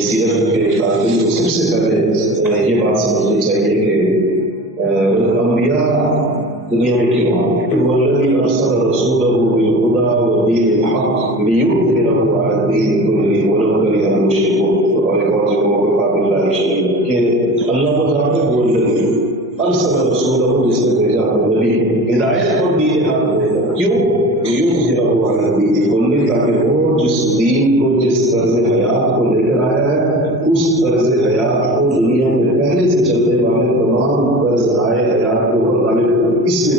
سیرت کے طالب کو سب سے پہلے یہ بات سمجھنی چاہیے کہ انبیاء دنیا میں کیوں آئے؟ والذی ارسل رسولہ بالہدی ودین الحق لیظہرہ علی الدین کلہ ولو کرہ المشرکون۔ اور ایک اور جگہ پر قابل اللہ شریف کہ اللہ تعالیٰ وہ الذی ارسل رسولہ، جس نے بھیجا اپنے نبی ہدایت اور دین حق دے گا، کیوں؟ لیظہرہ علی الدین کلہ، تاکہ وہ جس دین کو، جس طرز حیات کو لے کر آیا ہے، اس طرز حیات کو دنیا میں پہلے سے چلنے والے تمام طرز حیات کو مطابق اس سے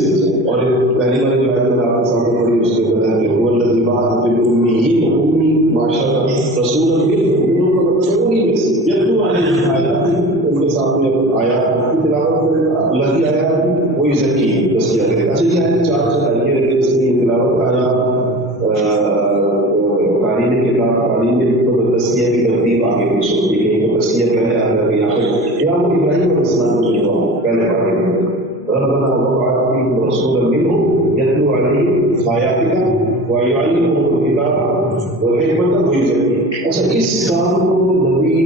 اور پہلی بار جو آیت میں آپ کے سامنے پڑھی اس کے بتایا کہ وہ الذی بعث فی الامیین، امی معاشرہ رسولا منہم یتلو علیہم آیاتہ، ان کے سامنے آیات کی تلاوت کرے گا، اللہ کی آیات وہی زکی تزکیہ کرے گا۔ اچھا یہ آیت چار چلائیے لیکن اس کی تلاوت آیا تعلیم کے بعد تعلیم کے تزکیہ کی ترتیب آگے پیش ہوتی ہے، تو تزکیہ پہلے آ گیا یہاں پہ کیا وہ ابراہیم علیہ السلام کو جو پہلے پڑھے ربنا وابعث فیہم رسولا منہم یتلو علیہم آیاتک ویعلمہم الکتاب والحکمۃ ویزکیہم۔ اچھا اس کام کو نبی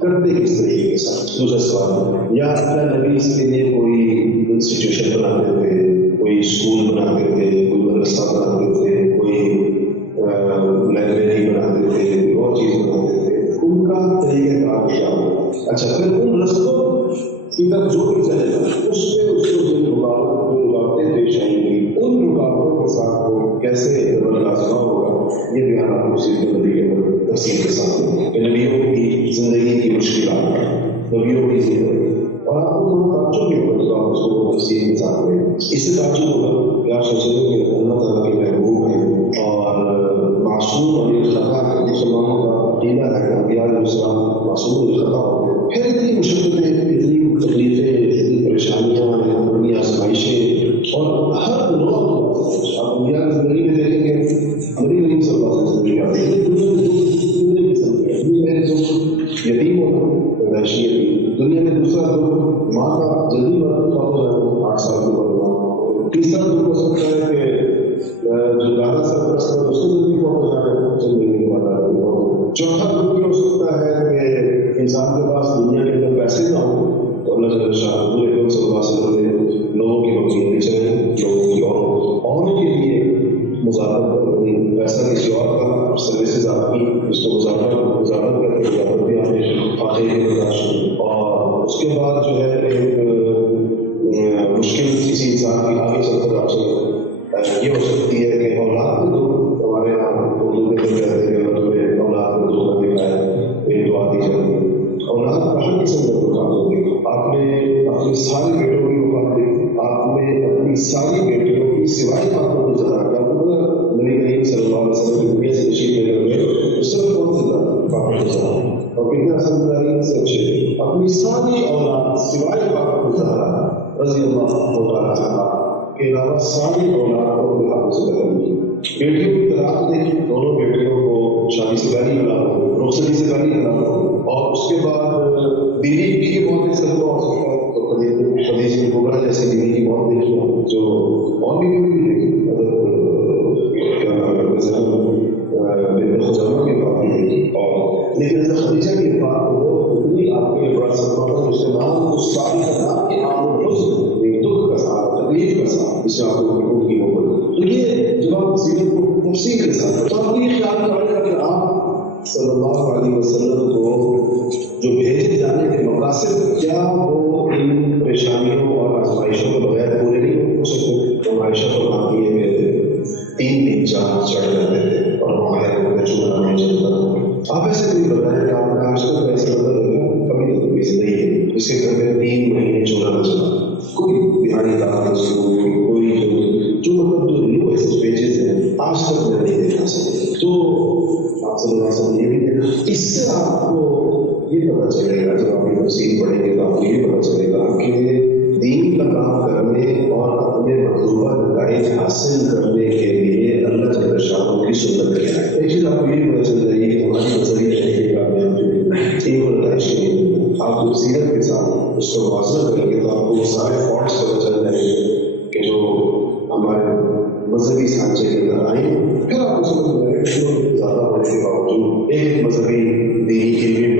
کرتے کس طریقے کے ساتھ؟ دوسرا سوال، یا اللہ نبی اس کے لیے کوئی انسٹیٹیوشن بناتے تھے، کوئی اسکول بناتے تھے، کوئی مدرسہ بناتے تھے، کوئی لائبریری بناتے تھے، اور چیز بناتے تھے، ان کا طریقہ کار کیا ہوگا؟ اچھا پھر ان رستوں کی طرف جو بھی چلے گا اس میں اس کو جن رکاوٹیں پیش آئیں گی، ان رکاوٹوں کے ساتھ وہ کیسے برآمد ہوگا، یہ بیان آپ کو سیرت نبی کے تفصیل کے ساتھ کہ نبیوں کی زندگی کی مشکلات، نبیوں کی زندگی، اور آپ کو تھوڑا تعجب بھی ہوگا تو آپ اس کو تفصیل کے ساتھ لیں۔ اس سے تعجب ہوگا کہ آپ سوچیں کہ اللہ تعالیٰ کے محبوب ہیں اور معصوم اور یہ خطا ہے، مسلمانوں کا عقیدہ ہے کہ انبیاء علیہ السلام معصوم اور خطا ہوتے ہیں، پھر اتنی مشکلیں، اتنی تکلیفیں، اتنی پریشانیاں، اتنی آزمائشیں، اور ہر نوع آپ انبیاء کی زندگی میں دیکھیں گے نبی کریم صلی اللہ علیہ وسلم آتی ہے دنیا میں جو یتیم ہونا پیدائشی یتیم، دنیا میں دوسرا دکھ ماں کا جلدی مرد ہو جائے 8 سال کے بعد، تیسرا دکھ ہو سکتا ہے کہ جو زیادہ سرپرست ہے اس کو جلدی ہو جائے چند مہینے کے بعد، چوتھا دکھ یہ ہو سکتا ہے کہ انسان کے پاس دنیا کے اندر پیسے نہ ہوں تو اللہ جل شاہ حضور اکرم صلی اللہ علیہ وسلم نے لوگوں کی وکیل بھی چلے، لوگوں کی اوروں کے لیے مضافت کرنی، پیسہ کسی اور کا سروسز آپ کی اس کو مضافت کر کے مضافت بھی آپ نے فاتح کی برداشت، اور اس کے بعد جو ہے ایک مشکل کسی انسان کی آگے چل کر آپ سے یہ ہو سکتی ہے کہ اولاد کو دو، ہمارے یہاں اردو میں کہتے ہیں مطلب اولاد کو دو کا دکھا ہے، ایک دعا دی جاتی ہے، اولاد کہاں کسی اندر وفات ہوگی؟ آپ نے اپنی ساری بیٹوں کی وفات دی، آپ نے اپنی ساری بیٹیوں کی سوائے باتوں کو جانا کیا نبی کریم صلی اللہ علیہ وسلم کی دنیا سے تشریف لے کر گئے تو صرف کون سے باپ کو جانا اور کتنا سمجھداری سے اچھے اپنی ساری اولاد سوائے باپ کو جانا رضی اللہ تعالیٰ کے علاوہ ساری اولاد کو اپنے ہاتھوں سے بدل دی۔ بیٹیوں کی طلاق دیکھی، دونوں بیٹیوں کو شادی سے پہلے ملا ہو، رخصتی سے پہلے ملا ہو، اور اس کے بعد بیوی کی موت سے ہوا ہو سکتا ہے تو خدیجہ کبریٰ جیسے بیوی کی موت دیکھی ہو، جو اور بھی دیکھی خزانوں کے بات بھی دیکھی، اور لیکن خدیجہ کی بات وہ اتنی آپ کے بڑا سفر ہے اس کے نام اس ساری کا نام کہ آپ حزن، دکھ کا ساتھ، تکلیف کا ساتھ، جس سے آپ کو کی محبت، تو یہ جب آپ سیرت کو تفصیل کے ساتھ تو آپ یہ خیال کریں گا کہ آپ صلی اللہ علیہ وسلم کو جو بھیجے جانے کے مقاصد کیا وہ ان پریشانیوں اور آزمائشوں کے بغیر پورے نہیں ہو سکتے؟ تو عائشہ تو آتی ہے کہ 3 چاند چڑھ جاتے تھے اور وہاں میں چونا نہیں چلتا۔ آپ ایسے کوئی بتائیں کہ آپ نے آج تک ایسے مدد رکھا کبھی تو کبھی نہیں ہے اس کے گھر میں 3 مہینے چونا نہ چلا، کوئی بہاری دار کوئی جو مطلب جو نیو ایسے پیجز ہیں آج تک میں نہیں دیکھا سکتے۔ تو آپ صلی اللہ علیہ وسلم یہ بھی دیکھا، اس سے آپ کو یہ پتہ چلے گا جب آپ یہ تفصیل پڑھیں گے تو آپ کو یہ پتہ چلے گا کہ دین کا کام کرنے اور اپنے مطلوبہ نتائج حاصل کرنے کے لیے اللہ جل شانہ کی سنت کیا ہے۔ ایک چیز آپ کو یہ پتہ چل جائے گی کہ ہماری نظریہ رہنے کے کامیاب ایک نتائج نہیں، آپ کو سیرت کے ساتھ اس کو واضح کریں گے تو آپ کو سارے فالٹس پتہ چل جائیں گے کہ جو ہمارے مذہبی سانچے کے اندر آئیں، پھر آپ کو سمجھ میں آئے کہ زیادہ ہونے کے باوجود ایک مذہبی دینی علمی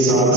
7